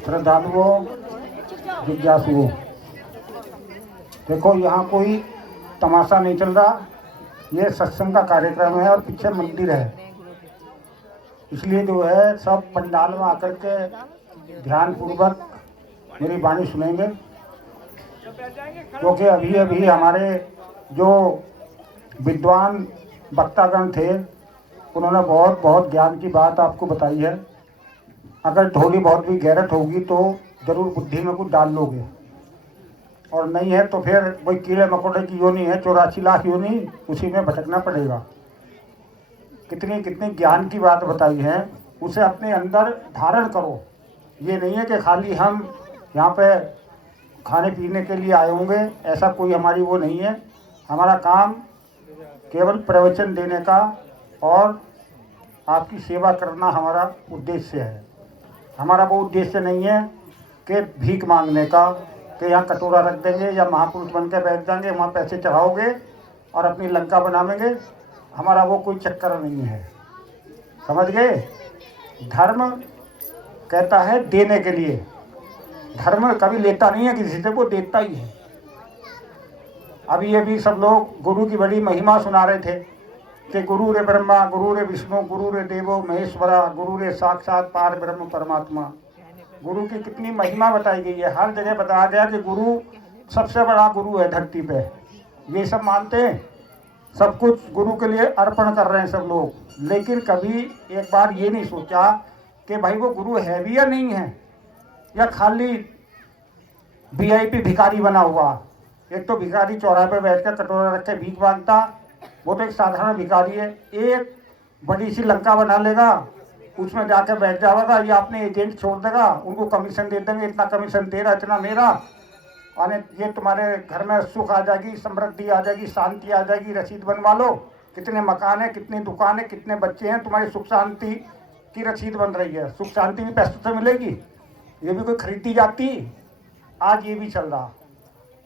श्रद्धालुओं, जिज्ञासुओं, देखो यहाँ कोई तमाशा नहीं चल रहा, ये सत्संग का कार्यक्रम है और पीछे मंदिर है। इसलिए जो है सब पंडाल में आकर के ध्यान पूर्वक मेरी वाणी सुनेंगे, क्योंकि अभी अभी हमारे जो विद्वान वक्तागण थे उन्होंने बहुत बहुत ज्ञान की बात आपको बताई है। अगर थोड़ी बहुत भी गैरत होगी तो जरूर बुद्धि में कुछ डाल लोगे, और नहीं है तो फिर वही कीड़े मकोड़े की योनि है, 84 लाख योनि, उसी में भटकना पड़ेगा। कितनी कितनी ज्ञान की बात बताई है, उसे अपने अंदर धारण करो। ये नहीं है कि खाली हम यहाँ पे खाने पीने के लिए आए होंगे, ऐसा कोई हमारी वो नहीं है। हमारा काम केवल प्रवचन देने का और आपकी सेवा करना हमारा उद्देश्य है। हमारा वो उद्देश्य नहीं है कि भीख मांगने का, कि यहाँ कटोरा रख देंगे या महापुरुष बन के बैठ जाएंगे, वहाँ पैसे चढ़ाओगे और अपनी लंका बनावेंगे। हमारा वो कोई चक्कर नहीं है, समझ गए। धर्म कहता है देने के लिए, धर्म कभी लेता नहीं है किसी से, वो देता ही है। अभी ये भी सब लोग गुरु की बड़ी महिमा सुना रहे थे कि गुरु रे ब्रह्मा, गुरु रे विष्णु, गुरु रे देवो महेश्वरा, गुरु रे साक्षात पार ब्रह्म परमात्मा। गुरु की कितनी महिमा बताई गई है। हर जगह बताया गया कि गुरु सबसे बड़ा गुरु है धरती पे। ये सब मानते हैं, सब कुछ गुरु के लिए अर्पण कर रहे हैं सब लोग, लेकिन कभी एक बार ये नहीं सोचा कि भाई वो गुरु है भी या नहीं है, या खाली VIP भिखारी बना हुआ। एक तो भिखारी चौराहे पे बैठ कर कटोरा रख के भीख मांगता, वो तो एक साधारण भिखारी है। एक बड़ी सी लंका बना लेगा, उसमें जाकर बैठ जाएगा, या अपने एजेंट छोड़ देगा, उनको कमीशन दे देंगे, इतना कमीशन तेरा इतना मेरा, और ये तुम्हारे घर में सुख आ जाएगी, समृद्धि आ जाएगी, शांति आ जाएगी, रसीद बनवा लो, कितने मकान है, कितनी दुकान है, कितने बच्चे हैं, तुम्हारी सुख शांति की रसीद बन रही है। सुख शांति भी पैसों से मिलेगी, ये भी कोई खरीदी जाती। आज ये भी चल रहा।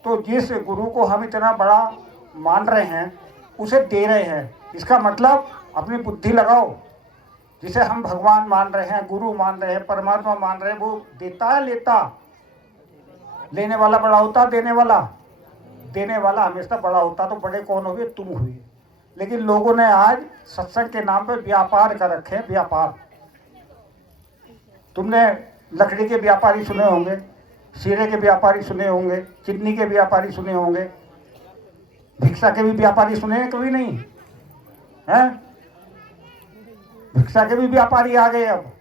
तो जिस गुरु को हम इतना बड़ा मान रहे हैं, उसे दे रहे हैं, इसका मतलब अपनी बुद्धि लगाओ। जिसे हम भगवान मान रहे हैं, गुरु मान रहे हैं, परमात्मा मान रहे हैं, वो देता है लेता? लेने वाला बड़ा होता, देने वाला हमेशा बड़ा होता। तो बड़े कौन हुए? तुम हुए। लेकिन लोगों ने आज सत्संग के नाम पे व्यापार कर रखे हैं। व्यापार, तुमने लकड़ी के व्यापारी सुने होंगे, शीरे के व्यापारी सुने होंगे, चिन्नी के व्यापारी सुने होंगे, भिक्षा के भी व्यापारी सुने हैं? कभी नहीं है? भिक्षा के भी व्यापारी आ गए। अब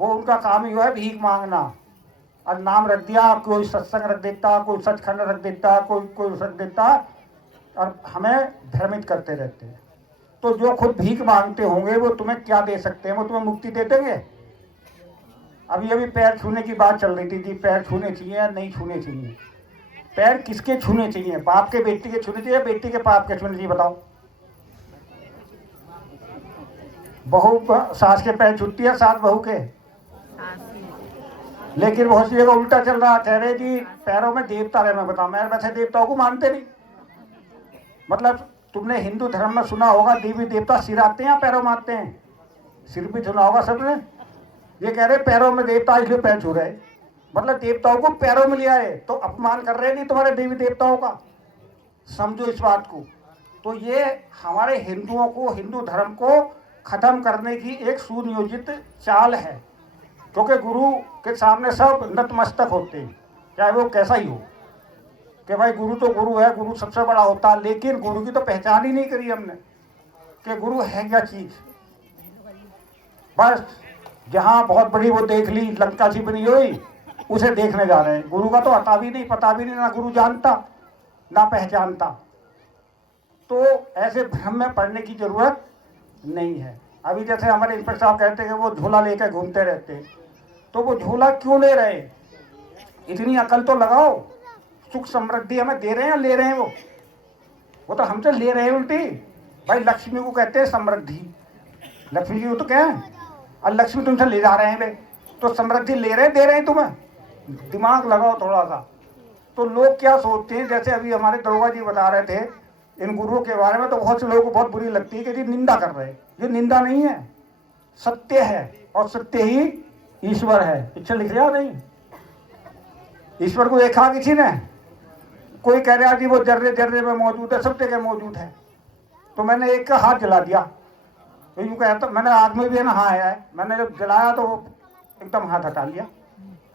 वो उनका काम ही है भीख मांगना, और नाम रख दिया, कोई सत्संग रख देता, कोई सचखंड रख देता, कोई रख देता, और हमें भ्रमित करते रहते हैं। तो जो खुद भीख मांगते होंगे वो तुम्हें क्या दे सकते हैं? वो तुम्हें मुक्ति दे देंगे? अभी पैर छूने की बात चल रही थी कि पैर छूने चाहिए या नहीं छूने चाहिए। पैर किसके छूने चाहिए? बाप के बेटी के छूने चाहिए, बेटी के बाप के छूने चाहिए? बताओ। बहू सास के पैर छूती है, सास बहू के। लेकिन बहुत सी जगह उल्टा चल रहा, कह रहे जी पैरों में देवता है। मैं बताऊं, मैं वैसे देवताओं को मानते नहीं। मतलब तुमने हिंदू धर्म में सुना होगा देवी देवता सिर आते हैं, पैरों में आते हैं? सिर भी सुना होगा सबने। ये कह रहे पैरों में देवता, इसलिए पैर छू रहे, मतलब देवताओं को पैरों में लिया है, तो अपमान कर रहे नहीं तुम्हारे देवी देवताओं का। समझो इस बात को। तो ये हमारे हिंदुओं को, हिंदू धर्म को खत्म करने की एक सुनियोजित चाल है, क्योंकि गुरु के सामने सब नतमस्तक होते हैं, चाहे वो कैसा ही हो, कि भाई गुरु तो गुरु है, गुरु सबसे बड़ा होता। लेकिन गुरु की तो पहचान ही नहीं करी हमने कि गुरु है क्या चीज। बस जहाँ बहुत बड़ी वो देख ली, लंका सी बनी हुई, उसे देखने जा रहे हैं। गुरु का तो अता भी नहीं, पता भी नहीं, ना गुरु जानता ना पहचानता। तो ऐसे भ्रम में पड़ने की जरूरत नहीं है। अभी जैसे हमारे इंस्पेक्टर साहब कहते हैं कि वो झोला लेकर घूमते रहते हैं, तो वो झोला क्यों ले रहे? इतनी अकल तो लगाओ। सुख समृद्धि हमें दे रहे हैं, ले रहे हैं वो तो हमसे ले रहे हैं उल्टी। भाई लक्ष्मी को कहते हैं समृद्धि, लक्ष्मी जी तो क्या है, और लक्ष्मी तुमसे ले जा रहे हैं वे, तो समृद्धि ले रहे हैं, दे रहे हैं तुम्हें? दिमाग लगाओ थोड़ा सा। तो लोग क्या सोचते हैं, जैसे अभी हमारे दरोगा जी बता रहे थे इन गुरुओं के बारे में, तो बहुत से लोगों को बहुत बुरी लगती है कि जी निंदा कर रहे हैं। ये निंदा नहीं है, सत्य है, और सत्य ही ईश्वर है। पीछे लिख रहा नहीं, ईश्वर को देखा किसी ने? कोई कह रहा जी वो जर्रे जर्रे में मौजूद है, सब जगह मौजूद है। तो मैंने एक का हाथ जला दिया, तो यूँ कहता, मैंने आग में भी है ना हाँ है, मैंने जब जलाया तो एकदम हाथ हटा लिया।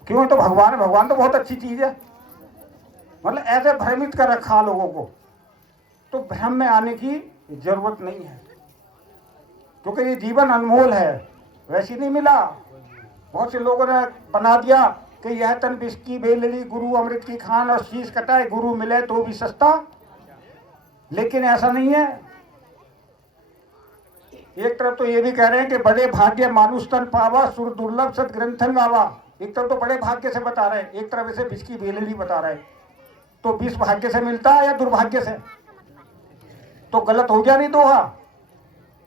क्यों? तो भगवान है, भगवान तो बहुत अच्छी चीज़ है। मतलब ऐसे भ्रमित कर रखा लोगों को, तो भ्रम में आने की जरूरत नहीं है, क्योंकि ये जीवन अनमोल है, वैसे नहीं मिला। बहुत से लोगों ने बना दिया कि यह तन विष की बेलड़ी, गुरु अमृत की खान, और शीश कटाए गुरु मिले तो भी सस्ता। लेकिन ऐसा नहीं है। एक तरफ तो ये भी कह रहे हैं कि बड़े भाग्य मानुष तन पावा, सुर दुर्लभ सत ग्रंथन गावा। एक तरफ तो बड़े भाग्य से बता रहे हैं, एक तरफ इसे विष की बेलड़ी बता रहे हैं। तो विष भाग्य से मिलता है या दुर्भाग्य से? तो गलत हो गया नहीं दोहा।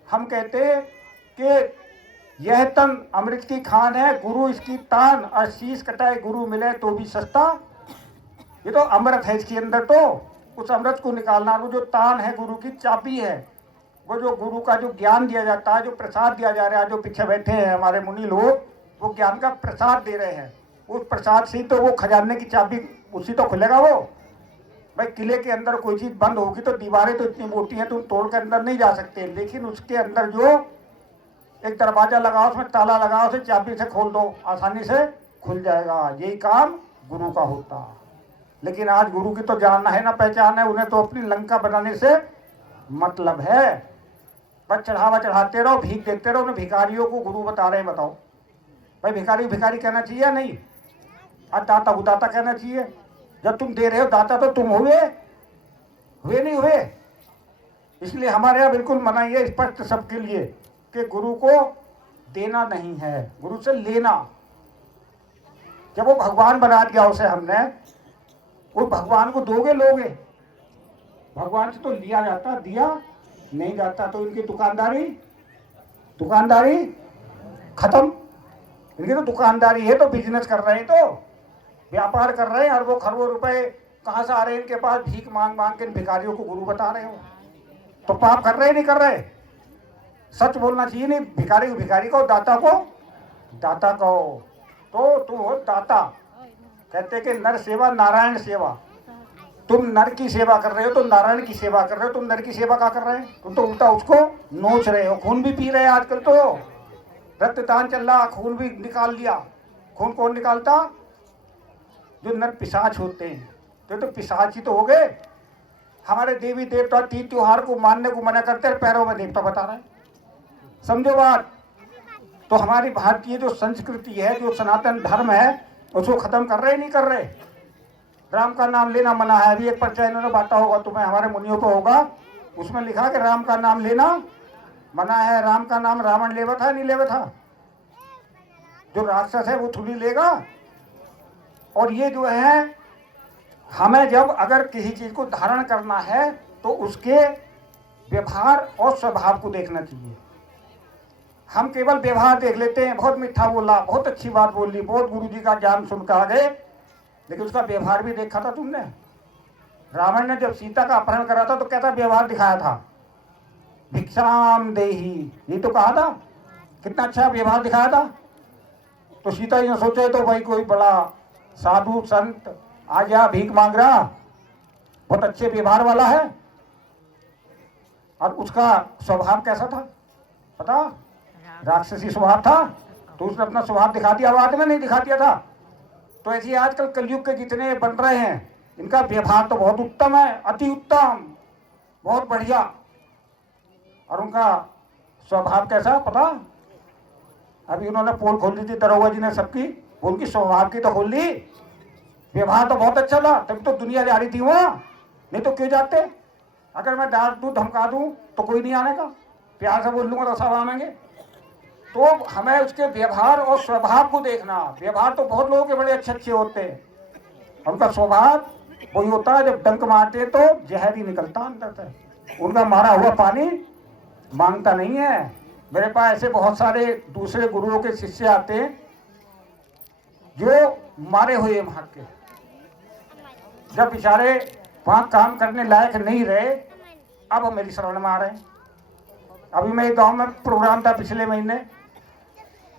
हम कहते हैं कि यह तन अमृत की खान है, गुरु इसकी तान, और शीश कटाए गुरु मिले तो भी सस्ता। ये तो अमृत है इसके अंदर, तो उस अमृत को निकालना, वो जो तान है गुरु की चाबी है, वो जो गुरु का जो ज्ञान दिया जाता है, जो प्रसाद दिया जा रहा है, जो पीछे बैठे हैं हमारे मुनि लोग, वो ज्ञान का प्रसाद दे रहे हैं। उस प्रसाद से तो वो खजाने की चाबी उसी तो खुलेगा वो। भाई किले के अंदर कोई चीज बंद होगी तो दीवारें तो इतनी मोटी हैं, तुम तोड़ कर अंदर नहीं जा सकते, लेकिन उसके अंदर जो एक दरवाजा लगाओ, उसमें ताला लगाओ, उसे चाबी से खोल दो, आसानी से खुल जाएगा। यही काम गुरु का होता। लेकिन आज गुरु की तो जानना है ना पहचान है, उन्हें तो अपनी लंका बनाने से मतलब है। बस चढ़ावा चढ़ाते रहो, भीख देते रहो। उन्हें भिखारियों को गुरु बता रहे हैं। बताओ भाई, भिखारी भिखारी कहना चाहिए या नहीं? और दाता उदाता कहना चाहिए? जब तुम दे रहे हो दाता तो तुम हुए नहीं हुए? इसलिए हमारे यहाँ बिल्कुल मना है स्पष्ट सबके लिए कि गुरु को देना नहीं है, गुरु से लेना। जब वो भगवान बना दिया उसे हमने, वो भगवान को दोगे लोगे? भगवान से तो लिया जाता, दिया नहीं जाता। तो इनकी दुकानदारी खत्म। इनकी तो दुकानदारी है, तो बिजनेस कर रहे हैं, तो व्यापार कर रहे हैं, अरबों खरबों रुपए कहाँ से आ रहे हैं इनके पास? भीख मांग मांग के भिखारियों को गुरु बता रहे हो। तो पाप कर रहे नहीं कर रहे? सच बोलना चाहिए। नहीं, भिखारी को भिखारी कहो, दाता को दाता कहो। तो तुम हो दाता। कहते कि नर सेवा नारायण सेवा। तुम नर की सेवा कर रहे हो तो नारायण की सेवा कर रहे हो। तुम नर की सेवा क्या कर रहे हैं? तुम तो उल्टा उसको नोच रहे हो। खून भी पी रहे हैं आजकल, तो रक्तदान चल रहा, खून भी निकाल लिया। खून कौन निकालता? जो नर पिशाच होते हैं। तो पिशाच ही तो हो गए। हमारे देवी देवता तीज त्योहार को मानने को मना करते हैं, पैरों में देवता बता रहे हैं। समझो बात। तो हमारी भारतीय जो संस्कृति है, जो सनातन धर्म है, उसको खत्म कर रहे नहीं कर रहे। राम का नाम लेना मना है। अभी एक पर्चा इन्होंने बांटा होगा, तुम्हें हमारे मुनियों को होगा, उसमें लिखा कि राम का नाम लेना मना है। राम का नाम रावण लेवा था नहीं लेवा था? जो राक्षस है वो थोड़ी लेगा। और ये जो है, हमें जब अगर किसी चीज को धारण करना है तो उसके व्यवहार और स्वभाव को देखना चाहिए। हम केवल व्यवहार देख लेते हैं, बहुत मीठा बोला, बहुत अच्छी बात बोली, बहुत गुरु जी का ज्ञान सुनकर आ गए, लेकिन उसका व्यवहार भी देखा था तुमने? रावण ने जब सीता का अपहरण करा था तो कैसा व्यवहार दिखाया था? भिक्षाम देही, ये तो कहा था। कितना अच्छा व्यवहार दिखाया था। तो सीता जी ने सोचा तो भाई कोई बड़ा साधु संत आ गया, भीख मांग रहा, बहुत अच्छे व्यवहार वाला है। और उसका स्वभाव कैसा था पता? राक्षसी स्वभाव था। तो उसने अपना स्वभाव दिखा दिया, बाद में नहीं दिखा दिया था। तो ऐसे आजकल कलयुग के जितने बन रहे हैं, इनका व्यवहार तो बहुत उत्तम है, अति उत्तम, बहुत बढ़िया। और उनका स्वभाव कैसा पता? अभी उन्होंने पोल खोल दी थी दरोगा जी ने सबकी, उनकी स्वभाव की तो खोल ली। व्यवहार तो बहुत अच्छा था, तभी तो दुनिया जा रही थी वहां, नहीं तो क्यों जाते? अगर मैं डांट दूं धमका दूं तो कोई नहीं आने का, प्यार से बोल लूंगा तो सब आएंगे। तो हमें उसके व्यवहार और स्वभाव को देखना। व्यवहार तो बहुत लोगों के बड़े अच्छे अच्छे होते हैं, उनका स्वभाव वही होता है जब डंक मारते तो जहर ही निकलता अंदर से। उनका मारा हुआ पानी मांगता नहीं है। मेरे पास ऐसे बहुत सारे दूसरे गुरुओं के शिष्य आते हैं जो मारे हुए भाग के, जब बेचारे वहां काम करने लायक नहीं रहे, अब मेरी शरण में आ रहे हैं। अभी मेरे गांव में प्रोग्राम था पिछले महीने,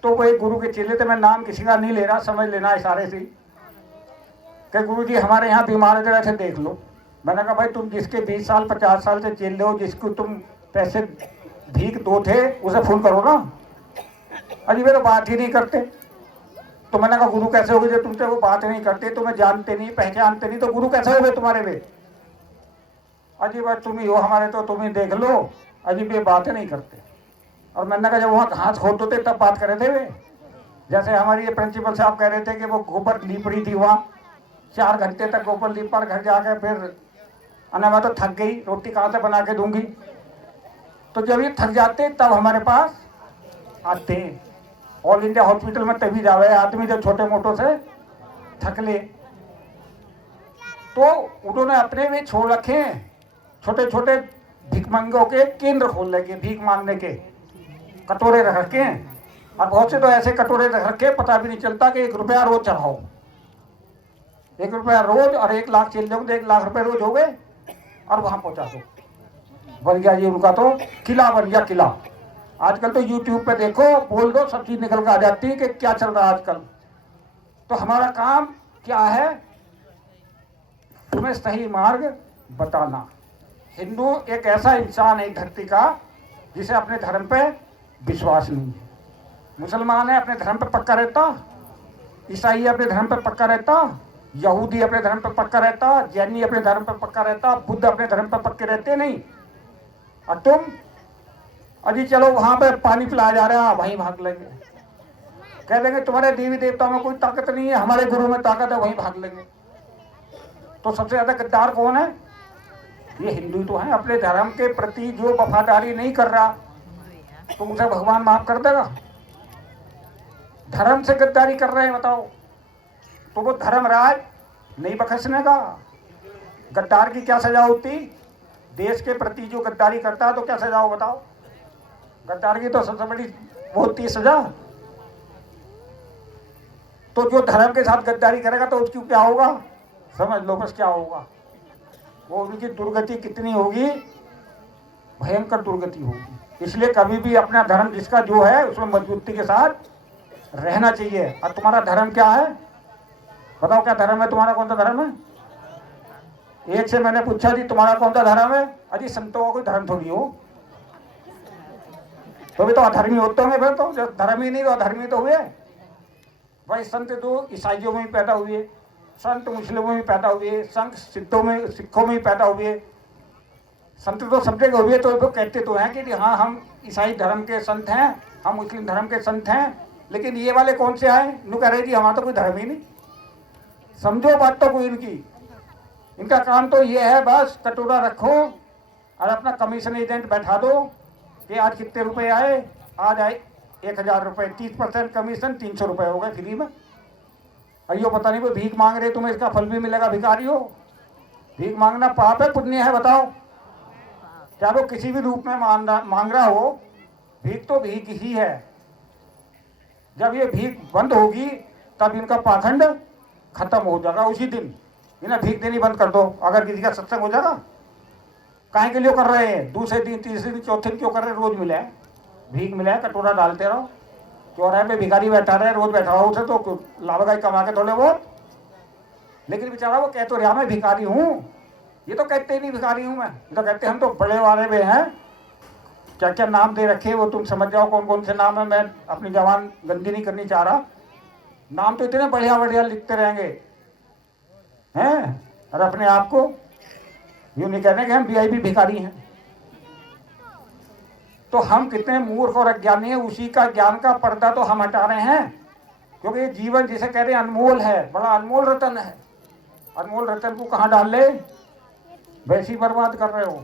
तो वो एक गुरु के चेले थे, मैं नाम किसी का नहीं ले रहा, समझ लेना इशारे से। कि गुरुजी हमारे यहाँ बीमार है, जरा से देख लो। मैंने कहा भाई तुम जिसके 20 साल 50 साल से चेल रहे हो, जिसको तुम पैसे भीख दो थे, उसे फोन करो ना। अजी वे तो बात ही नहीं करते। तो मैंने कहा गुरु कैसे हो गए जो तुमसे वो बात नहीं करते, तुम्हें जानते नहीं पहचानते नहीं, तो गुरु कैसे हो गए तुम्हारे वे? अजी भाई तुम ही हो हमारे, तो तुम ही देख लो। अजी वे बातें नहीं करते। और मैंने कहा जब वहाँ घास खोदते थे तब बात कर रहे थे वे। जैसे हमारी ये प्रिंसिपल साहब कह रहे थे कि वो गोबर लीप रही थी वहाँ, 4 घंटे तक गोबर लीप पर घर जाके फिर मैं तो थक गई, रोटी कहाँ से बना के दूंगी। तो जब ये थक जाते तब हमारे पास आते। ऑल इंडिया हॉस्पिटल में तभी जावे आदमी जब छोटे मोटों से थक ले। तो उन्होंने अपने में छोड़ रखे छोटे छोटे भिखमंगों के केंद्र खोल लगे, भीख मांगने के कटोरे रख रखे हैं। और बहुत से तो ऐसे कटोरे रख रखे पता भी नहीं चलता कि 1 रुपया रोज चढ़ाओ, 1 रुपया रोज और 1 लाख चल जाओ तो 1 लाख रुपए रोज हो गए और वहां पहुंचा दो। बन गया जी उनका तो किला, बन गया किला। आजकल तो यूट्यूब पे देखो, बोल दो, सब चीज निकल कर आ जाती है कि क्या चल रहा है आजकल। तो हमारा काम क्या है? तुम्हें सही मार्ग बताना। हिंदू एक ऐसा इंसान है धरती का जिसे अपने धर्म पे विश्वास नहीं है। मुसलमान है अपने धर्म पे पक्का रहता, ईसाई अपने धर्म पे पक्का रहता, यहूदी अपने धर्म पे पक्का रहता, जैनी अपने धर्म पे पक्का रहता, बुद्ध अपने धर्म पे पक्के रहते नहीं। और तुम अजी चलो वहां पे पानी पिलाया जा रहा है, वहीं भाग लेंगे। कह देंगे तुम्हारे देवी देवता में कोई ताकत नहीं है, हमारे गुरु में ताकत है, वहीं भाग लेंगे। तो सबसे ज्यादा गद्दार कौन है? ये हिंदू तो है। अपने धर्म के प्रति जो वफादारी नहीं कर रहा तो उसे भगवान माफ कर देगा? धर्म से गद्दारी कर रहे हैं बताओ, तो वो धर्मराज नहीं बख्शने का। गद्दार की क्या सजा होती? देश के प्रति जो गद्दारी करता है तो क्या सजा हो बताओ? गद्दार की तो सबसे बड़ी वो होती है सजा। तो जो धर्म के साथ गद्दारी करेगा तो उसकी क्या होगा? समझ लो बस क्या होगा। वो उनकी दुर्गति कितनी होगी, भयंकर दुर्गति होगी। इसलिए कभी भी अपना धर्म जिसका जो है उसमें मजबूती के साथ रहना चाहिए। और तुम्हारा धर्म क्या है बताओ? क्या धर्म है तुम्हारा? कौन सा धर्म है? एक से मैंने पूछा जी तुम्हारा कौन सा धर्म है? अजी संतों का कोई धर्म थोड़ी हो, तो भी तो अधर्मी होते होंगे फिर तो। जब धर्म ही नहीं तो अधर्मी तो हुए भाई। संत तो ईसाइयों में ही पैदा हुए, संत मुस्लिमों में पैदा हुए, संत सिद्धों में सिखों में ही पैदा हुए, संत तो सब जगह हुए। तो वो कहते तो हैं कि हाँ हम ईसाई धर्म के संत हैं, हम मुस्लिम धर्म के संत हैं, लेकिन ये वाले कौन से आए? नु कह रहे जी हमारा तो कोई धर्म ही नहीं। समझो बात तो कोई इनकी। इनका काम तो ये है बस कटोरा रखो और अपना कमीशन एजेंट बैठा दो कि आज कितने रुपए आए, आज आए 1000 रुपये, 30% कमीशन, 300 रुपये हो गए फ्री में। अयो पता नहीं वो भीख मांग रहे, तुम्हें इसका फल भी मिलेगा भिखारी हो। भीख मांगना पाप है पुण्य है बताओ? क्या वो किसी भी रूप में मांग रहा हो, भीख तो भीख ही है। जब ये भीख बंद होगी तब इनका पाखंड खत्म हो जाएगा। उसी दिन इन्हें भीख देनी बंद कर दो। अगर किसी का सत्संग हो जाएगा, काहे के लिए कर रहे हैं? दूसरे दिन तीसरे दिन चौथे दिन क्यों कर रहे हैं? रोज मिले भीख मिले, कटोरा डालते रहो। चौराहे पे भिखारी बैठा रहे, रोज बैठा हो उसे तो लाभ कमा के थोड़े बहुत। लेकिन बेचारा वो कह तो रहा मैं भिखारी हूँ, ये तो कहते ही नहीं भिखारी हूँ मैं। ये तो कहते हम तो बड़े वाले में हैं, क्या क्या नाम दे रखे वो तुम समझ जाओ कौन कौन से नाम है। मैं अपनी जवान गंदी नहीं करनी चाह रहा, नाम तो इतने बढ़िया बढ़िया लिखते रहेंगे हैं, और अपने आप को यूँ नहीं कहने कि हम वीआईपी भिखारी हैं। तो हम कितने मूर्ख और अज्ञानी हैं। उसी का ज्ञान का पर्दा तो हम हटा रहे हैं, क्योंकि जीवन जिसे कह रहे हैं अनमोल है, बड़ा अनमोल रतन है। अनमोल रतन को कहाँ डाल ले, वैसे ही बर्बाद कर रहे हो।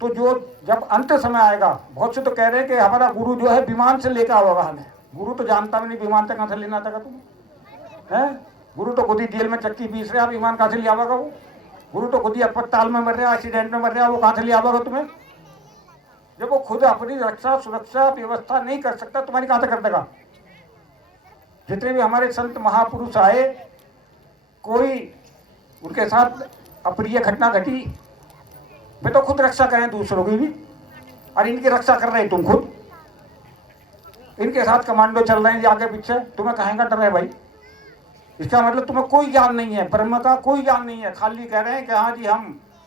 तो जो जब अंत समय आएगा, बहुत से तो कह रहे हैं कि हमारा गुरु जो है विमान से लेकर आओगा हमें। गुरु तो जानता भी नहीं विमान से कहाँ से लेना था तुम है। गुरु तो खुद ही जेल में चक्की पीस रहे, आप विमान कहाँ से ले आवेगा वो? गुरु तो खुद ही अस्पताल में मर रहे, एक्सीडेंट में मर रहे, वो कहाँ से ले आवेगा तुम्हें? जब वो खुद अपनी रक्षा सुरक्षा व्यवस्था नहीं कर सकता, तुम्हारी कहाँ से कर देगा? जितने भी हमारे संत महापुरुष आए, कोई उनके साथ अप्रिय घटना घटी, वे तो खुद रक्षा करें दूसरों की भी, और इनकी रक्षा कर रहे हैं तुम खुद। इनके साथ कमांडो चल रहे हैं आगे पीछे, तुम्हें कहेंगे डर है भाई? इसका मतलब तुम्हें कोई ज्ञान नहीं है, ब्रह्म का कोई ज्ञान नहीं है। खाली कह रहे हैं कि हाँ जी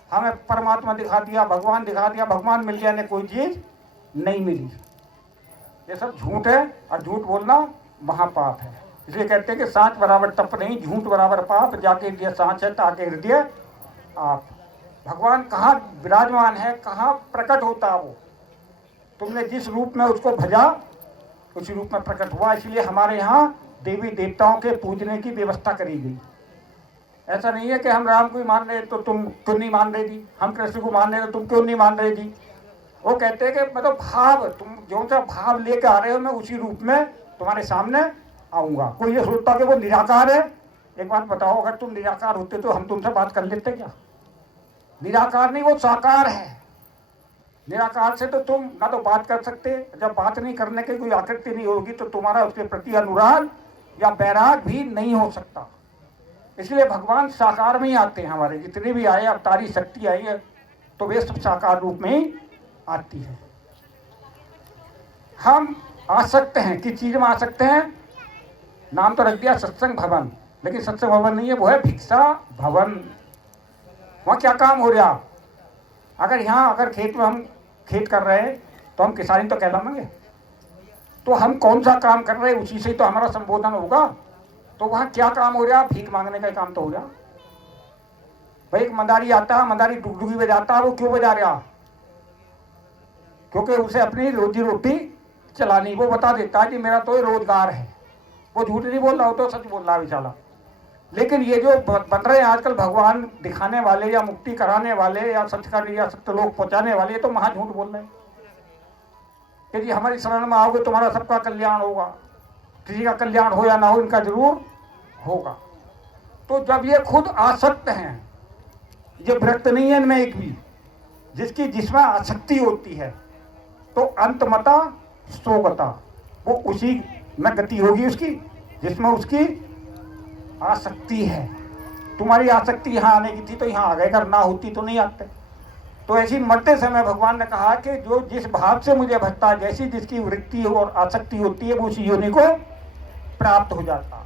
हमें परमात्मा दिखा दिया, भगवान दिखा दिया, भगवान मिल गया, ने कोई चीज नहीं मिली। ये सब झूठ है, और झूठ बोलना महापाप है। इसलिए कहते हैं कि सांच बराबर तप नहीं, झूठ बराबर पाप, जाके हृदय सांच है ताके हृदय आप। भगवान कहाँ विराजमान है, कहाँ प्रकट होता है वो, तुमने जिस रूप में उसको भजा उसी रूप में प्रकट हुआ। इसलिए हमारे यहाँ देवी देवताओं के पूजने की व्यवस्था करी गई। ऐसा नहीं है कि हम राम को ही मान रहे तो तुम क्यों नहीं मान रही थी, हम कृष्ण को मान रहे तो तुम क्यों नहीं मान रही थी। वो कहते हैं कि मतलब भाव, तुम जो सा भाव लेकर आ रहे हो मैं उसी रूप में तुम्हारे सामने आऊँगा। कोई ये सोचता कि वो निराकार है। एक बात बताओ, अगर तुम निराकार होते तो हम तुमसे बात कर लेते क्या? निराकार नहीं, वो साकार है। निराकार से तो तुम ना तो बात कर सकते, जब बात नहीं करने की कोई आकृति नहीं होगी तो तुम्हारा उसके प्रति अनुराग या बैराग भी नहीं हो सकता। इसलिए भगवान साकार में ही आते हैं। हमारे जितने भी आए अवतारी शक्ति आई है तो वे सब साकार रूप में ही आती है। हम आ सकते हैं, किस चीज में आ सकते हैं? नाम तो रख दिया सत्संग भवन, लेकिन सत्संग भवन नहीं है, वो है भिक्षा भवन। वहाँ क्या काम हो रहा? अगर यहाँ अगर खेत में हम खेत कर रहे हैं तो हम किसानी तो कहलाएंगे, तो हम कौन सा काम कर रहे हैं उसी से ही तो हमारा संबोधन होगा। तो वहाँ क्या काम हो रहा? भीख मांगने का काम तो हो रहा। भाई एक मदारी आता है, मदारी डुगडुगी बजाता है, वो क्यों बजा रहा? क्योंकि उसे अपनी रोजी रोटी चलानी। वो बता देता है कि मेरा तो रोजगार है। वो झूठ नहीं बोल रहा हो तो सच बोल रहा है बेचारा। लेकिन ये जो बन रहे हैं आजकल भगवान दिखाने वाले या मुक्ति कराने वाले या सच का या सत्य लोग पहुंचाने वाले, ये तो महा झूठ बोल रहे हैं कि जी हमारी शरण में आओगे तुम्हारा सबका कल्याण होगा। किसी का कल्याण हो या ना हो, इनका जरूर होगा। तो जब ये खुद आसक्त हैं, ये विरक्त नहीं है इनमें एक भी, जिसकी जिसमें आसक्ति होती है तो अंतमता सोगता, वो उसी में गति होगी उसकी जिसमें उसकी आसक्ति है। तुम्हारी आसक्ति यहाँ आने की थी तो यहाँ आ गए, अगर ना होती तो नहीं आते। तो ऐसी मरते समय भगवान ने कहा कि जो जिस भाव से मुझे भजता है, जैसी जिसकी वृत्ति और आसक्ति होती है वो उसी योनि को प्राप्त हो जाता।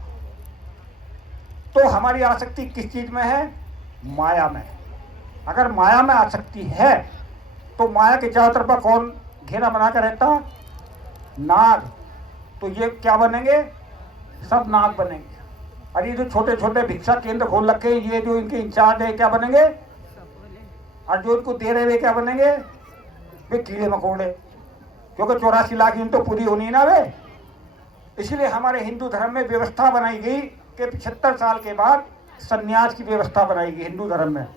तो हमारी आसक्ति किस चीज में है? माया में। अगर माया में आसक्ति है तो माया के चारों तरफ कौन घेरा बनाकर रहता? नाग। तो ये क्या बनेंगे? सब नाग बनेंगे। और ये जो छोटे छोटे भिक्षा केंद्र खोल रखे, ये जो इनके इंचार्ज है क्या बनेंगे? और जो इनको दे रहे वे क्या बनेंगे? वे कीड़े मकोड़े, क्योंकि 84 लाख यूं तो पूरी होनी ना वे। इसलिए हमारे हिंदू धर्म में व्यवस्था बनाई गई कि 75 साल के बाद संन्यास की व्यवस्था बनाई गई हिंदू धर्म में।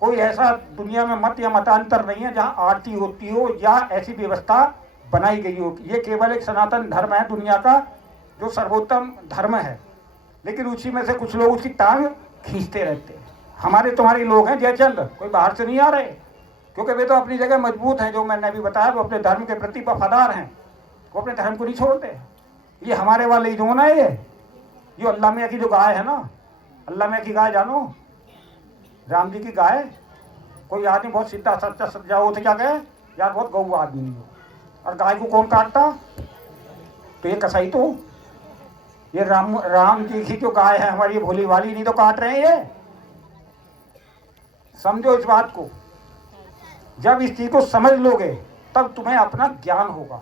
कोई ऐसा दुनिया में मत या मतांतर नहीं है जहाँ आरती होती हो या ऐसी व्यवस्था बनाई गई हो। ये केवल एक सनातन धर्म है दुनिया का, जो सर्वोत्तम धर्म है, लेकिन उसी में से कुछ लोग उसकी टांग खींचते रहते हैं। हमारे तुम्हारे लोग हैं जयचंद, कोई बाहर से नहीं आ रहे, क्योंकि वे तो अपनी जगह मजबूत हैं। जो मैंने अभी बताया, वो अपने धर्म के प्रति वफादार हैं, वो अपने धर्म को नहीं छोड़ते। ये हमारे वाले जो ना, ये अल्लाह मियाँ की जो गाय है ना, अल्लाह मियाँ की गाय जानो, राम जी की गाय। कोई आदमी बहुत सीधा सच्चा सच्चा हो तो क्या कहे, यार बहुत गऊ आदमी है, और गाय को कौन काटता? तो ये कसाई तो ये राम जी की जो गाय है हमारी भोली वाली, नहीं तो काट रहे हैं ये। समझो इस बात को। जब इस चीज को समझ लोगे तब तुम्हें अपना ज्ञान होगा,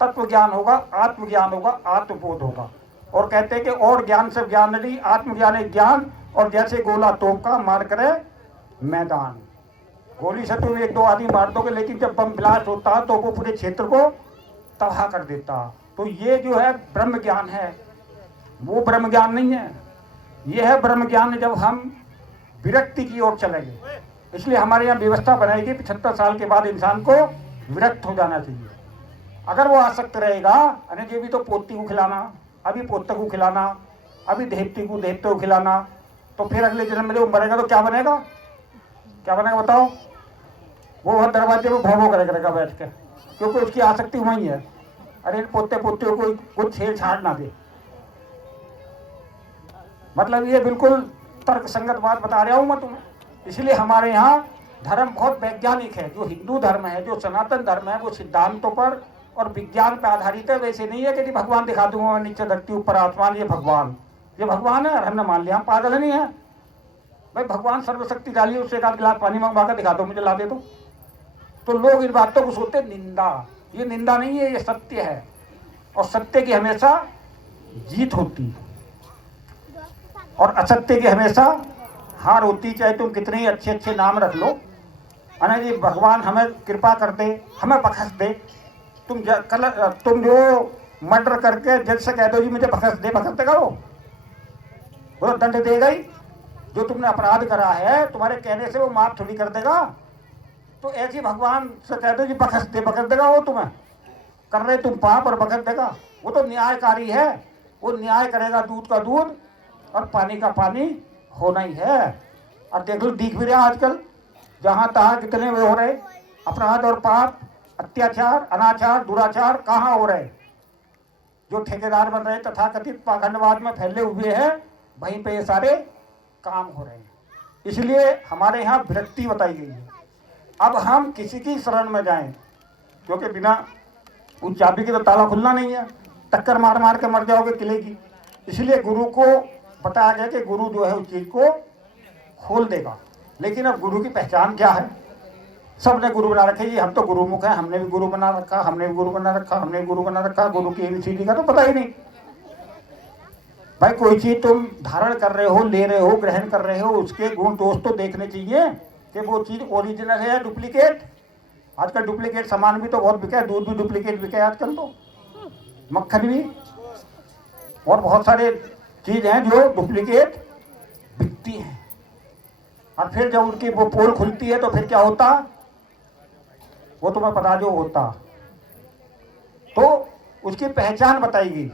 तत्व ज्ञान होगा, आत्मज्ञान होगा, आत्मबोध होगा। और कहते हैं कि और ज्ञान से ज्ञान नहीं, आत्मज्ञान है ज्ञान। और जैसे गोला तोप का मार करे मैदान, गोली से तुम एक दो आदमी मार दोगे, लेकिन जब बम ब्लास्ट होता है तो वो पूरे क्षेत्र को तबाह कर देता। तो ये जो है ब्रह्म ज्ञान है, वो ब्रह्म ज्ञान नहीं है। ये है ब्रह्म ज्ञान जब हम विरक्ति की ओर चलेंगे। इसलिए हमारे यहाँ व्यवस्था बनाई गई 75 साल के बाद इंसान को विरक्त हो जाना चाहिए। अगर वो आसक्त रहेगा, अरे ये भी तो पोती को खिलाना, अभी पोते को खिलाना, अभी देवती को देवते को खिलाना, तो फिर अगले जन्म में जो मरेगा तो क्या बनेगा? क्या बनेगा बताओ? वो हर दरवाजे में भों करेगा बैठ के, क्योंकि उसकी आसक्ति वही है। अरे पोते पोते को कुछ छेड़छाड़ ना दे। मतलब ये बिल्कुल तर्क संगत बात बता रहा हूँ मैं तुम्हें। इसलिए हमारे यहाँ धर्म बहुत वैज्ञानिक है। जो हिंदू धर्म है, जो सनातन धर्म है, वो सिद्धांतों पर और विज्ञान पर आधारित है। वैसे नहीं है कि भगवान दिखा दूंगा नीचे धरती ऊपर आसमान, ये भगवान। ये भगवान है और हमने मान लिया, हम पागल नहीं है भाई। भगवान सर्वशक्ति डाली, उससे एक आध गिलास पानी मंगवा कर दिखा दो मुझे, ला दे दो। तो लोग इन बातों को सोचते निंदा। ये निंदा नहीं है, ये सत्य है, और सत्य की हमेशा जीत होती है और असत्य की हमेशा हार होती। चाहे तुम कितने ही अच्छे अच्छे नाम रख लो, अने जी भगवान हमें कृपा कर दे, हमें बख्श दे। तुम जो मर्डर करके जज से कह दो जी मुझे बख्श देगा वो तो दंड देगा ही। जो तुमने अपराध करा है तुम्हारे कहने से वो माफ थोड़ी कर देगा। तो ऐसी भगवान से कह दो जी बख्श देगा वो तुम्हें, कर रहे तुम पाप और बख्श देगा। वो तो न्यायकारी है, वो न्याय करेगा, दूध का दूध और पानी का पानी होना ही है। और देख लो, दिख भी रहा आजकल जहां तहां कितने वे हो रहे अपराध और पाप, अत्याचार, अनाचार, दुराचार कहाँ हो रहे। जो ठेकेदार बन रहे तथाकथित पाखंडवाद में फैले हुए हैं, वहीं पे ये सारे काम हो रहे हैं। इसलिए हमारे यहाँ विरक्ति बताई गई है। अब हम किसी की शरण में जाएं, क्योंकि बिना उस चाबी के तो ताला खुलना नहीं है, टक्कर मार मार के मर जाओगे किले की। इसलिए गुरु को बताया गया कि गुरु जो है उस चीज को खोल देगा। लेकिन अब गुरु की पहचान क्या है? सबने गुरु बना रखे जी, हम तो गुरुमुख है, हमने भी गुरु बना रखा, हमने भी गुरु बना रखा, हमने भी गुरु बना रखा। गुरु की ABCD का तो पता ही नहीं भाई। कोई चीज तुम धारण कर रहे हो, ले रहे हो, ग्रहण कर रहे हो, उसके गुण दोष तो देखने चाहिए कि वो चीज ओरिजिनल है या डुप्लीकेट। आजकल डुप्लीकेट सामान भी तो बहुत बिका है, दूध भी डुप्लीकेट बिका है आजकल, तो मक्खन भी और बहुत सारे चीज हैं जो डुप्लीकेट बिकती हैं। और फिर जब उनकी वो पोल खुलती है तो फिर क्या होता, वो तुम्हें पता जो होता। तो उसकी पहचान बताई गई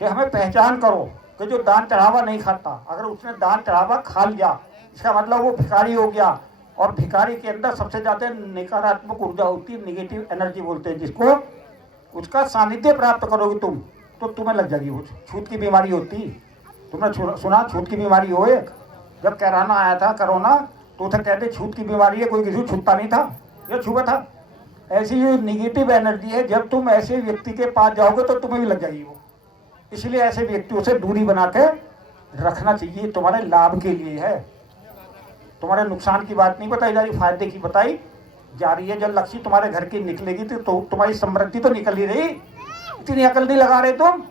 कि हमें पहचान करो कि जो दान चढ़ावा नहीं खाता, अगर उसने दान चढ़ावा खा लिया इसका मतलब वो भिखारी हो गया। और भिखारी के अंदर सबसे ज्यादा नकारात्मक ऊर्जा होती है, निगेटिव एनर्जी बोलते हैं जिसको। उसका सानिध्य प्राप्त करोगे तुम तो तुम्हें लग जाएगी वो छूत की बीमारी होती। तुमने सुना छूत की बीमारी हो? एक जब कोरोना आया था, कोरोना, तो उसे कहते छूत की बीमारी है, कोई किसी को छूता नहीं था, ये छुआ था। ऐसी जो निगेटिव एनर्जी है, जब तुम ऐसे व्यक्ति के पास जाओगे तो तुम्हें भी लग जाएगी वो। इसलिए ऐसे व्यक्तियों से दूरी बना के रखना चाहिए, तुम्हारे लाभ के लिए है, तुम्हारे नुकसान की बात नहीं बताई जा रही, फायदे की बताई जा रही है। जब लक्ष्मी तुम्हारे घर की निकलेगी तो तुम्हारी समृद्धि तो निकल ही रही। इतनी अकल नहीं लगा रहे तुम।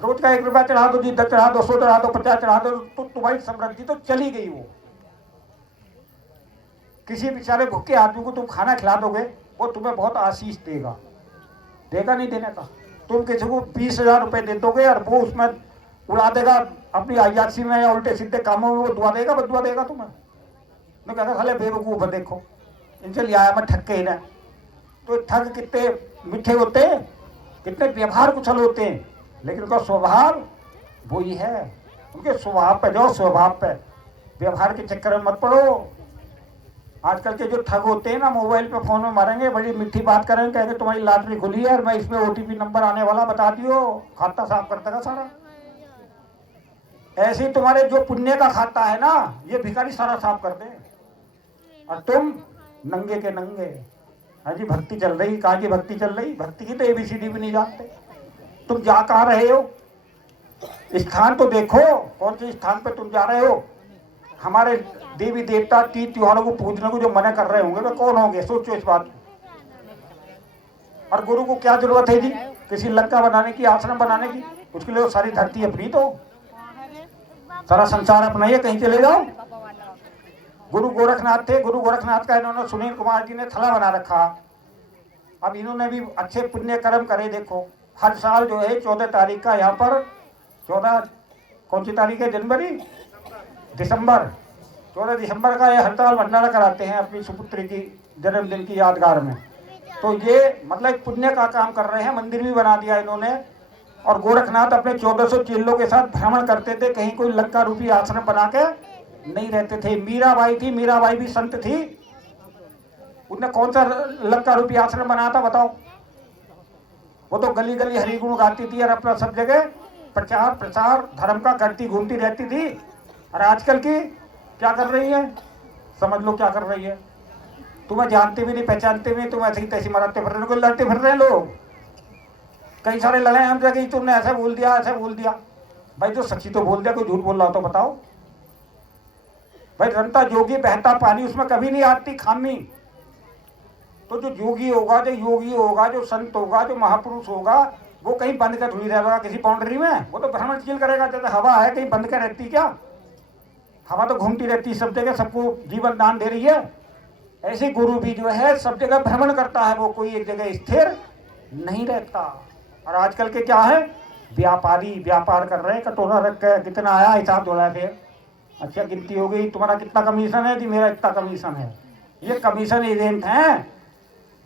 रोज का 1 रुपया चढ़ा दो जी, 10 चढ़ा दो, 100 चढ़ा दो, 50 चढ़ा दो, तो तुम्हारी समृद्धि तो चली गई। वो किसी बेचारे भूखे आदमी को तुम खाना खिला दोगे, वो तुम्हें बहुत आशीष देगा, देगा नहीं देने का। तुम किसी को 20,000 रुपए दे दोगे और वो उसमें उड़ा देगा अपनी IRC में या उल्टे सीधे कामों में, वो दुआ देगा, बदुआ देगा तुम्हें। मैं कहता साले बेवकूफ है, देखो इनसे लिया मैं ठग के ही ना। तो ठग कितने मीठे होते हैं, कितने व्यवहार कुशल होते हैं, लेकिन उनका स्वभाव वही है। उनके स्वभाव पे जाओ, स्वभाव पे, व्यवहार के चक्कर में मत पड़ो। आजकल के जो ठग होते हैं ना, मोबाइल पे फोन में मारेंगे, बड़ी मीठी बात करेंगे, कहेंगे तुम्हारी लॉटरी खुली है और मैं इसमें OTP नंबर आने वाला, बता दियो, खाता साफ कर देगा सारा। ऐसे ही तुम्हारे जो पुण्य का खाता है ना, ये भिखारी सारा साफ कर दे। और तुम नंगे के नंगे, हाँ जी भक्ति चल रही, कहाँ की भक्ति चल रही? भक्ति की तो ABCD भी नहीं जानते। तुम जा कहाँ रहे हो? स्थान तो देखो, कौन से स्थान पे तुम जा रहे हो? हमारे देवी देवता तीज त्योहारों को पूजने को जो मना कर रहे होंगे वे कौन होंगे? सोचो इस बात। और गुरु को क्या जरूरत है जी किसी लंका बनाने की, आश्रम बनाने की? उसके लिए सारी धरती अपनी, तो सारा संसार अपना ही है, कहीं चले जाओ। गुरु गोरखनाथ थे, गुरु गोरखनाथ का इन्होंने सुनील कुमार जी ने थला बना रखा। अब इन्होंने भी अच्छे पुण्य कर्म करे। देखो हर साल जो है 14 तारीख का यहाँ पर, 14 कौन सी तारीख है? जनवरी, दिसंबर, 14 दिसंबर का ये हड़ताल भंडारा कराते हैं अपनी सुपुत्री की जन्मदिन की यादगार में। तो ये मतलब एक पुण्य का काम कर रहे हैं। मंदिर भी बना दिया इन्होंने। और गोरखनाथ अपने 1400 चेलों के साथ भ्रमण करते थे, कहीं कोई लंका रूपी आश्रम बना के नहीं रहते थे। मीराबाई थी, मीराबाई भी संत थी, उनने कौन सा लंका रूपी आश्रम बनाया था बताओ? वो तो गली गली हरिगुण गाती थी और अपना सब जगह प्रचार प्रसार धर्म का करती घूमती रहती थी। और आजकल की क्या कर रही है? समझ लो क्या कर रही है। तुम्हें जानते भी नहीं, पहचानते भी नहीं, तुम ऐसे ही तैसी मराते फिर रहे हो, लड़ते फिर रहे हैं लोग। कई सारे लड़े हम जगह, तुमने ऐसा बोल दिया, ऐसा बोल दिया। भाई जो सच्ची तो बोल दिया, कोई झूठ बोल रहा हो तो बताओ। भाई रंता जोगी बहता पानी, उसमें कभी नहीं आती खामी। तो जो योगी होगा, जो संत होगा, जो महापुरुष होगा, वो कहीं बंद कर थोड़ी रहेगा किसी बाउंड्री में। वो तो भ्रमणशील करेगा। जैसे हवा है, कहीं बंद कर रहती क्या? हवा तो घूमती रहती है सब जगह, सबको जीवन दान दे रही है। ऐसे गुरु भी जो है सब जगह भ्रमण करता है, वो कोई एक जगह स्थिर नहीं रहता। और आजकल के क्या है, व्यापारी व्यापार कर रहे हैं, कटोरा रख के कितना आया हिसाब धोला थे, अच्छा गिनती हो गई, तुम्हारा कितना कमीशन है जी, मेरा इतना कमीशन है। ये कमीशन एजेंट हैं।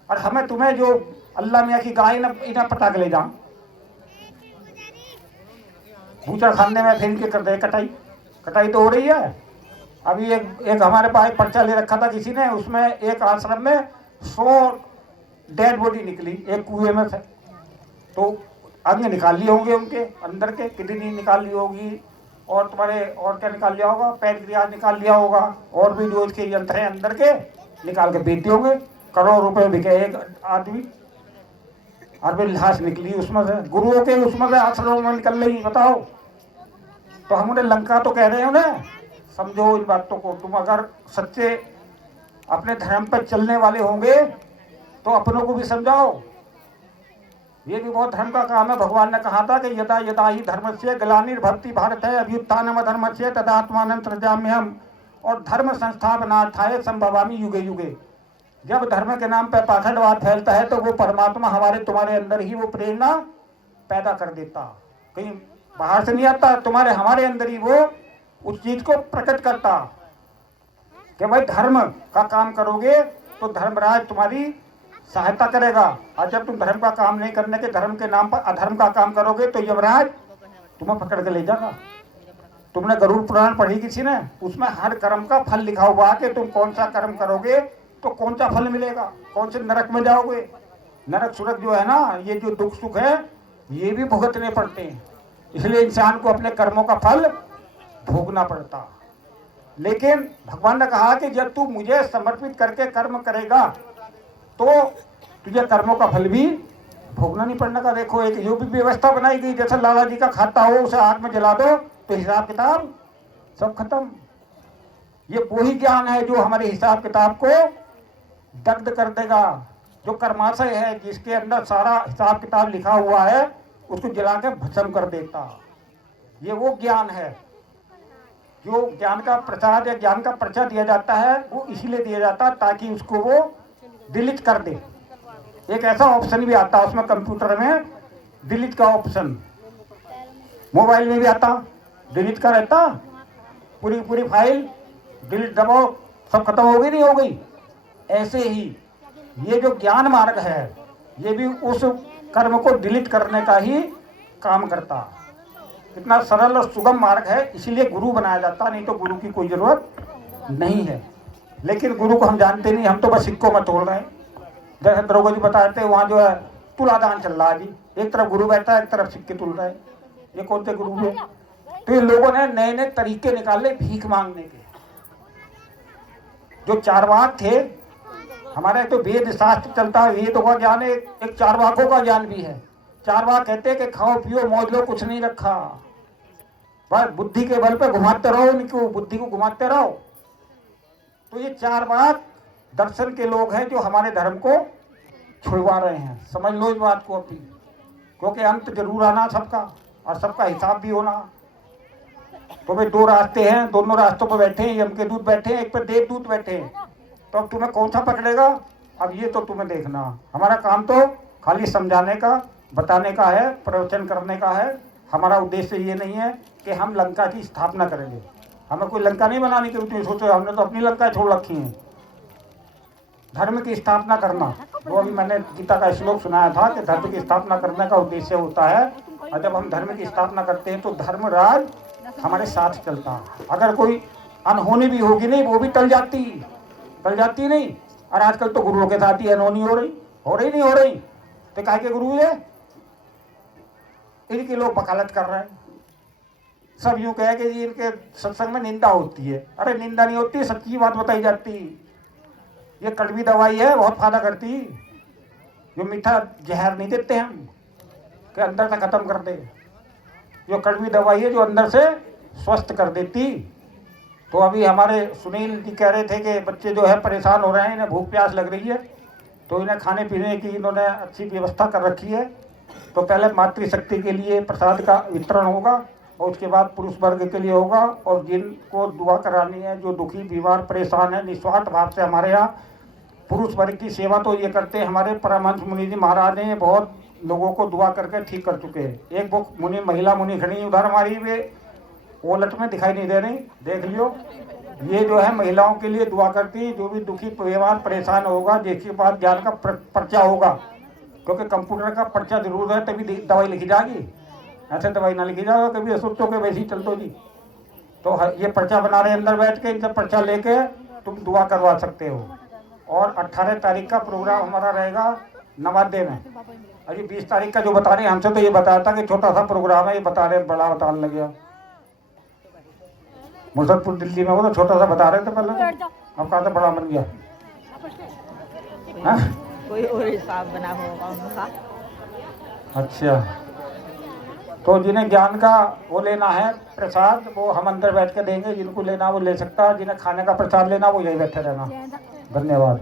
और हमें तुम्हें जो अल्लाह मियाँ की गाय न इन्हें पटा के ले जाऊं, बूचड़ खाने में फिर इनके कर दे कटाई। कटाई तो हो रही है। अभी एक हमारे पास एक पर्चा ले रखा था किसी ने, उसमें एक आश्रम में 100 डेड बॉडी निकली एक कुएं में से। तो अंग निकाल लिए होंगे उनके अंदर के, किडनी निकाल ली होगी, और तुम्हारे और क्या निकाल लिया होगा, पैनक्रियाज निकाल लिया होगा, और भी जो इसके यंत्र हैं अंदर के निकाल के बेचते होंगे। करोड़ रुपए बिके एक आदमी। और भी लाश निकली उसमें से, गुरुओं के उसमें से आश्रम में निकल रही, बताओ। तो हम उन्हें लंका तो कह रहे हैं उन्हें, समझो इन बातों को। तुम अगर सच्चे अपने धर्म पर चलने वाले होंगे तो अपनों को भी समझाओ। ये भी बहुत धर्म का काम है। भगवान ने कहा था कि यदा यदा ही धर्मस्य ग्लानिर्भवति भारत है अभ्युत्थानम अधर्मस्य तदात्मानं सृजाम्यहम्, और धर्म संस्थापनार्थाय संभवामि युगे युगे। जब धर्म के नाम पर पाखंडवाद फैलता है तो वो परमात्मा हमारे तुम्हारे अंदर ही वो प्रेरणा पैदा कर देता, कहीं बाहर से नहीं आता, तुम्हारे हमारे अंदर ही वो उस चीज को प्रकट करता कि भाई धर्म का काम करोगे तो धर्मराज तुम्हारी सहायता करेगा। और जब तुम धर्म का काम नहीं करने के, धर्म के नाम पर अधर्म का काम करोगे तो यमराज तुम्हें पकड़ के ले जाएगा। तुमने गरुड़ पुराण पढ़ी किसी ने, उसमें हर कर्म का फल लिखा हुआ है कि तुम कौन सा कर्म करोगे तो कौन सा फल मिलेगा, कौन से नरक में जाओगे। नरक सुरक जो है ना, ये जो दुख सुख है ये भी भुगतने पड़ते हैं। इसलिए इंसान को अपने कर्मों का फल भोगना पड़ता। लेकिन भगवान ने कहा कि जब तू मुझे समर्पित करके कर्म करेगा तो तुझे कर्मों का फल भी भोगना नहीं पड़ने का। देखो एक यो भी व्यवस्था बनाई गई, जैसे लाला जी का खाता हो, उसे आग में जला दो तो हिसाब किताब सब खत्म। ये वही ज्ञान है जो हमारे हिसाब किताब को दग्ध कर देगा। जो कर्माशय है, जिसके अंदर सारा हिसाब किताब लिखा हुआ है, उसको जला के भस्म कर देता। ये वो ज्ञान है जो ज्ञान का प्रसाद या ज्ञान का पर्चा दिया जाता है, वो इसीलिए दिया जाता है ताकि उसको वो डिलीट कर दे। एक ऐसा ऑप्शन भी आता है उसमें, कंप्यूटर में डिलीट का ऑप्शन, मोबाइल में भी आता, डिलीट का रहता, पूरी पूरी फाइल डिलीट दबाओ, सब खत्म हो गई, नहीं हो गई। ऐसे ही ये जो ज्ञान मार्ग है, ये भी उस कर्म को डिलीट करने का ही काम करता। कितना सरल और सुगम मार्ग है, इसीलिए गुरु बनाया जाता, नहीं तो गुरु की कोई जरूरत नहीं है। लेकिन गुरु को हम जानते नहीं, हम तो बस सिक्कों में तोड़ रहे हैं। जैसे दरोगा जी बता रहे थे, वहाँ जो है तुलादान चल रहा है जी, एक तरफ गुरु बैठा है, एक तरफ सिक्के तुल रहे हैं। ये कौन से गुरु है? तो ये लोगों ने नए नए तरीके निकाले भीख मांगने के। जो चारवाक थे हमारे, तो वेद शास्त्र चलता है, वेदों का ज्ञान है, एक चारवाकों का ज्ञान भी है। चारवाक कहते हैं कि खाओ पियो मौज लो, कुछ नहीं रखा, बस बुद्धि के बल पे घुमाते रहो, उनको बुद्धि को घुमाते रहो। तो ये चारवाक दर्शन के लोग हैं जो हमारे धर्म को छुड़वा रहे हैं। समझ लो इस बात को अभी, क्योंकि अंत जरूर आना सबका, और सबका हिसाब भी होना। तो भाई दो रास्ते हैं, दोनों रास्तों पर बैठे हैं, यम के दूत बैठे हैं, एक पर देवदूत बैठे हैं। तो अब तुम्हें कौन सा पकड़ेगा, अब ये तो तुम्हें देखना। हमारा काम तो खाली समझाने का, बताने का है, प्रवचन करने का है। हमारा उद्देश्य ये नहीं है कि हम लंका की स्थापना करेंगे। हमें कोई लंका नहीं बनानी कि तुम सोचो हमने तो अपनी लंका छोड़ रखी है। धर्म की स्थापना करना, वो अभी मैंने गीता का श्लोक सुनाया था कि धर्म की स्थापना करने का उद्देश्य होता है। और जब हम धर्म की स्थापना करते हैं तो धर्मराज हमारे साथ चलता। अगर कोई अनहोनी भी होगी नहीं, वो भी टल जाती नहीं। और आजकल तो गुरुओं के साथ ही अनहोनी हो रही नहीं हो रही। तो काहे के गुरु है, इनके लोग वकालत कर रहे हैं। सब यूं कहे कि जी इनके सत्संग में निंदा होती है। अरे निंदा नहीं होती, सच्ची बात बताई जाती। ये कड़वी दवाई है, बहुत फायदा करती। जो मीठा जहर नहीं देते हम कि अंदर तक खत्म कर दे। जो कड़वी दवाई है जो अंदर से स्वस्थ कर देती। तो अभी हमारे सुनील जी कह रहे थे कि बच्चे जो है परेशान हो रहे हैं, इन्हें भूख प्यास लग रही है, तो इन्हें खाने पीने की इन्होंने अच्छी व्यवस्था कर रखी है। तो पहले मातृशक्ति के लिए प्रसाद का वितरण होगा और उसके बाद पुरुष वर्ग के लिए होगा। और जिनको दुआ करानी है, जो दुखी बीमार परेशान है, निस्वार्थ भाव से हमारे यहाँ पुरुष वर्ग की सेवा तो ये करते हैं। हमारे परमहंस मुनि जी महाराज ने बहुत लोगों को दुआ करके ठीक कर चुके हैं। एक बुक मुनि महिला मुनि खड़ी उधर हमारी वे ओलट में दिखाई नहीं दे रही, देख लियो। ये जो है महिलाओं के लिए दुआ करती है। जो भी दुखी बीमार परेशान होगा, जिसके पास ज्ञान का पर्चा होगा, क्योंकि कंप्यूटर का पर्चा जरूर है तभी दवाई लिखी जाएगी, ऐसे दवाई ना लिखी जाएगा। कभी सोचो कि वैसे ही चल दो जी। तो ये पर्चा बना रहे अंदर बैठ के, इनसे पर्चा लेके तुम दुआ करवा सकते हो। और 18 तारीख का प्रोग्राम हमारा रहेगा नवाद्य में। अभी 20 तारीख का जो बता रहे हैं, हमसे तो ये बताया था कि छोटा सा प्रोग्राम है, ये बता रहे बड़ा बताने लगे। मुजफ्फरपुर दिल्ली में वो तो छोटा सा बता रहे थे पहले, तो अब कहा था बड़ा बन गया। कोई और हिसाब बना होगा उनका। अच्छा, तो जिन्हें ज्ञान का वो लेना है प्रसाद, वो हम अंदर बैठ के देंगे। जिनको लेना वो ले सकता है, जिन्हें खाने का प्रसाद लेना वो यही बैठे रहना। धन्यवाद।